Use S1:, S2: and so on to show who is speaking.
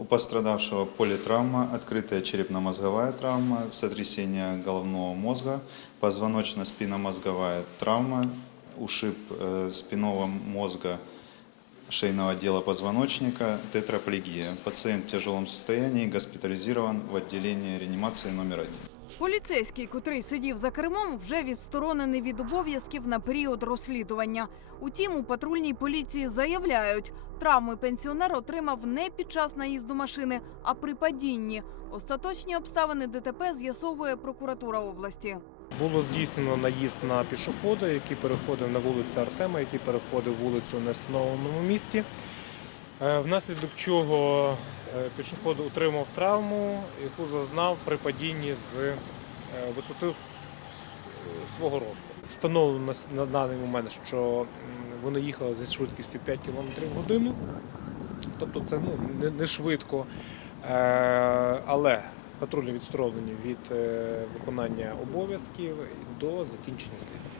S1: У пострадавшего политравма, открытая черепно-мозговая травма, сотрясение головного мозга, позвоночно-спинномозговая травма, ушиб э, спинного мозга, шейного отдела позвоночника, тетраплегия. Пациент в тяжелом состоянии госпитализирован в отделение реанимации номер один.
S2: Поліцейський, котрий сидів за кермом, вже відсторонений від обов'язків на період розслідування. Утім, у патрульній поліції заявляють, травми пенсіонер отримав не під час наїзду машини, а при падінні. Остаточні обставини ДТП з'ясовує прокуратура області.
S3: Було здійснено наїзд на пішохода, який переходив на вулицю Артема, який переходив вулицю у невстановленому місті. Е, Внаслідок чого е, пішоход отримав травму, яку зазнав при падінні з е, висоти свого росту. Встановлено на даний момент, що вони їхали зі швидкістю 5 км в годину. Тобто це ну, не, швидко, але патрульні відсторонені від виконання обов'язків до закінчення слідства.